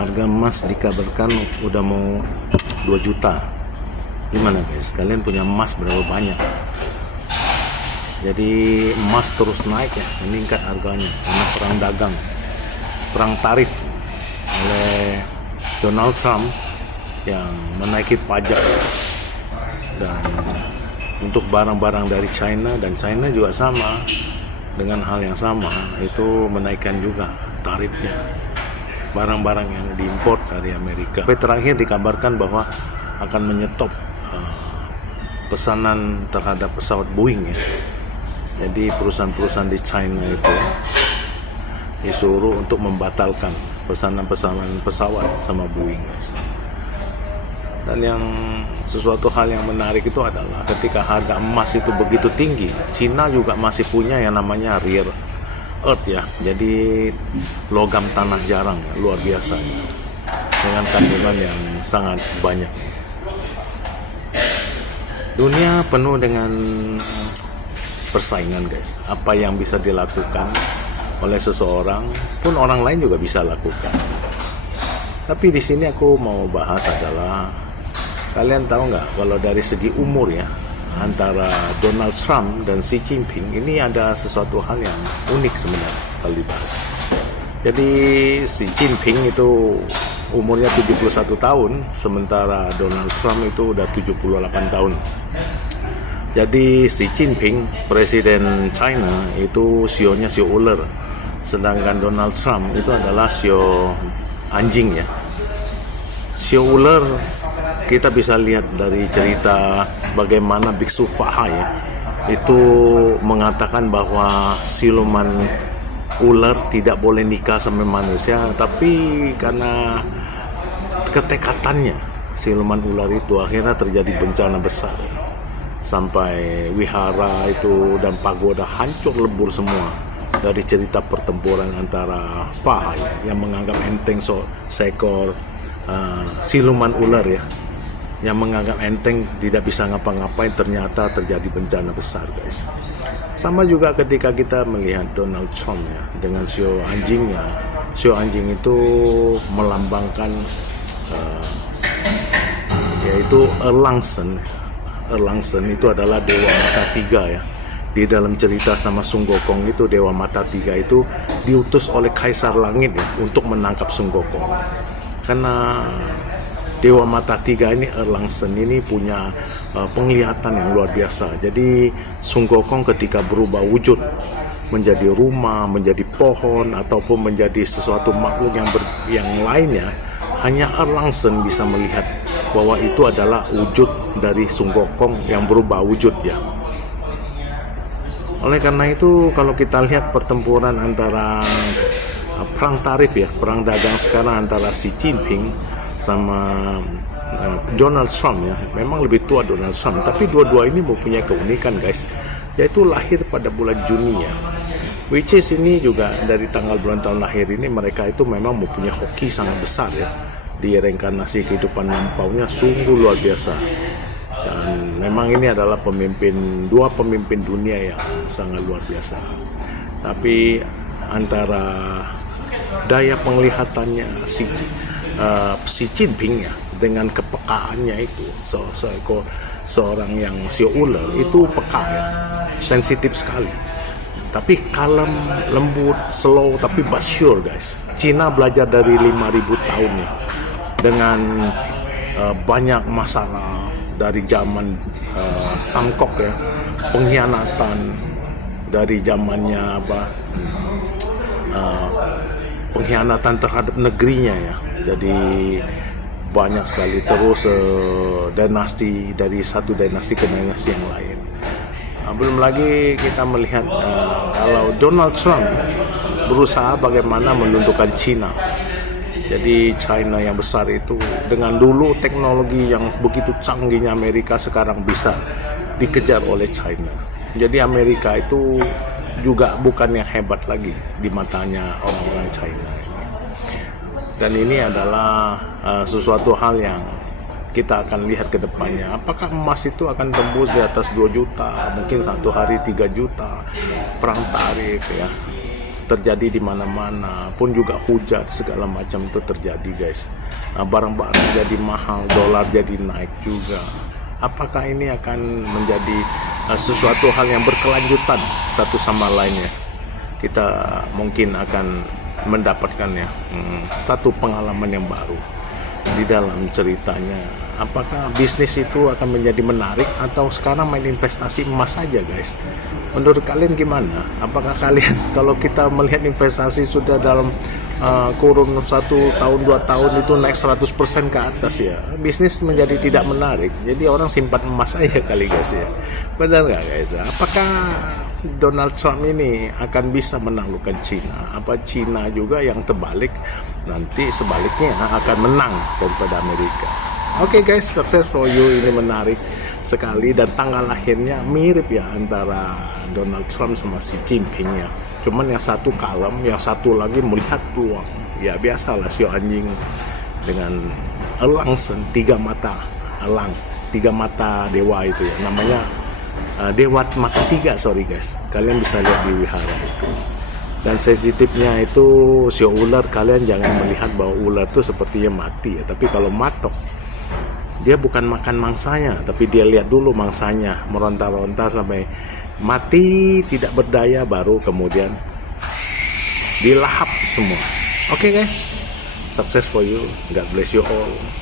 Harga emas dikabarkan udah mau 2 juta. Gimana guys? Kalian punya emas berapa banyak? Jadi emas terus naik ya, meningkat harganya karena perang dagang, perang tarif oleh Donald Trump yang menaiki pajak dan untuk barang-barang dari China, dan China juga sama dengan hal yang sama, itu menaikkan juga tarifnya barang-barang yang diimpor dari Amerika. Sampai terakhir dikabarkan bahwa akan menyetop pesanan terhadap pesawat Boeing ya. Jadi perusahaan-perusahaan di China itu disuruh untuk membatalkan pesanan-pesanan pesawat sama Boeing guys. Dan yang sesuatu hal yang menarik itu adalah ketika harga emas itu begitu tinggi, Cina juga masih punya yang namanya rare earth ya, jadi logam tanah jarang ya, luar biasa ya, dengan kandungan yang sangat banyak. Dunia penuh dengan persaingan guys. Apa yang bisa dilakukan oleh seseorang pun orang lain juga bisa lakukan. Tapi di sini aku mau bahas adalah, kalian tahu nggak kalau dari segi umur ya, antara Donald Trump dan Xi Jinping ini ada sesuatu hal yang unik sebenarnya kalau dibahas. Jadi Xi Jinping itu umurnya 71 tahun, sementara Donald Trump itu udah 78 tahun. Jadi Xi Jinping, presiden China, itu sionya sio ular, sedangkan Donald Trump itu adalah sio anjing ya. Sio ular kita bisa lihat dari cerita bagaimana Biksu Faha ya, itu mengatakan bahwa siluman ular tidak boleh nikah sama manusia, tapi karena ketekatannya siluman ular itu akhirnya terjadi bencana besar. Sampai wihara itu dan pagoda hancur lebur semua dari cerita pertempuran antara Faha yang menganggap enteng seekor siluman ular ya, yang menganggap enteng tidak bisa ngapa-ngapain, ternyata terjadi bencana besar guys. Sama juga ketika kita melihat Donald Trump ya, dengan sio anjingnya. Sio anjing itu melambangkan yaitu Erlangsen. Erlangsen itu adalah dewa mata tiga ya. Di dalam cerita sama Sun Gokong itu, dewa mata tiga itu diutus oleh Kaisar Langit ya untuk menangkap Sun Gokong. Karena dewa mata tiga ini, Erlangsen ini punya penglihatan yang luar biasa. Jadi Sun Gokong ketika berubah wujud menjadi rumah, menjadi pohon, ataupun menjadi sesuatu makhluk yang lainnya, hanya Erlangsen bisa melihat bahwa itu adalah wujud dari Sun Gokong yang berubah wujud ya. Oleh karena itu, kalau kita lihat pertempuran antara perang tarif ya, perang dagang sekarang antara Xi Jinping sama Donald Trump ya, memang lebih tua Donald Trump, tapi dua-dua ini mempunyai keunikan guys, yaitu lahir pada bulan Juni ya, which is ini juga dari tanggal bulan tahun lahir ini mereka itu memang mempunyai hoki sangat besar ya, di reinkarnasi kehidupan lampaunya sungguh luar biasa. Dan memang ini adalah dua pemimpin dunia yang sangat luar biasa. Tapi antara daya penglihatannya Xi Jinping ya, dengan kepekaannya itu, seorang yang sio ular itu peka ya, sensitif sekali, tapi kalem, lembut, slow, tapi but sure guys. Cina belajar dari 5.000 tahun ya, dengan banyak masalah dari zaman Samkok ya, pengkhianatan dari zamannya pengkhianatan terhadap negerinya ya. Jadi banyak sekali, terus dinasti dari satu dinasti ke dinasti yang lain. Belum lagi kita melihat kalau Donald Trump berusaha bagaimana menundukkan Cina. Jadi China yang besar itu dengan dulu teknologi yang begitu canggihnya Amerika sekarang bisa dikejar oleh China. Jadi Amerika itu juga bukan yang hebat lagi di matanya orang-orang China ini. Dan ini adalah sesuatu hal yang kita akan lihat ke depannya. Apakah emas itu akan tembus di atas 2 juta, mungkin satu hari 3 juta, perang tarif ya. terjadi di mana-mana, pun juga hujan segala macam itu terjadi guys. Barang-barang jadi mahal, dolar jadi naik juga. Apakah ini akan menjadi sesuatu hal yang berkelanjutan satu sama lainnya? Kita mungkin akan mendapatkannya satu pengalaman yang baru di dalam ceritanya. Apakah bisnis itu akan menjadi menarik atau sekarang main investasi emas saja guys? Menurut kalian gimana? Apakah kalian kalau kita melihat investasi sudah dalam kurun 1 tahun 2 tahun itu naik 100% ke atas ya, bisnis menjadi tidak menarik, jadi orang simpan emas aja kali guys ya. Benar nggak guys? Apakah Donald Trump ini akan bisa menaklukkan Cina? Apa Cina juga yang terbalik nanti sebaliknya akan menang daripada Amerika? Oke guys, success for you ini menarik sekali, dan tanggal lahirnya mirip ya antara Donald Trump sama Xi Jinping ya. Cuman yang satu kalem, yang satu lagi melihat peluang. Ya biasalah sio anjing dengan elang 3 mata, elang 3 mata dewa itu ya, namanya dewa mata 3, sorry guys. Kalian bisa lihat di wihara itu. Dan sensitifnya itu sio ular, kalian jangan melihat bahwa ular itu sepertinya mati ya, tapi kalau matok dia bukan makan mangsanya, tapi dia lihat dulu mangsanya meronta-ronta sampai mati tidak berdaya, baru kemudian dilahap semua. Oke guys, success for you, God bless you all.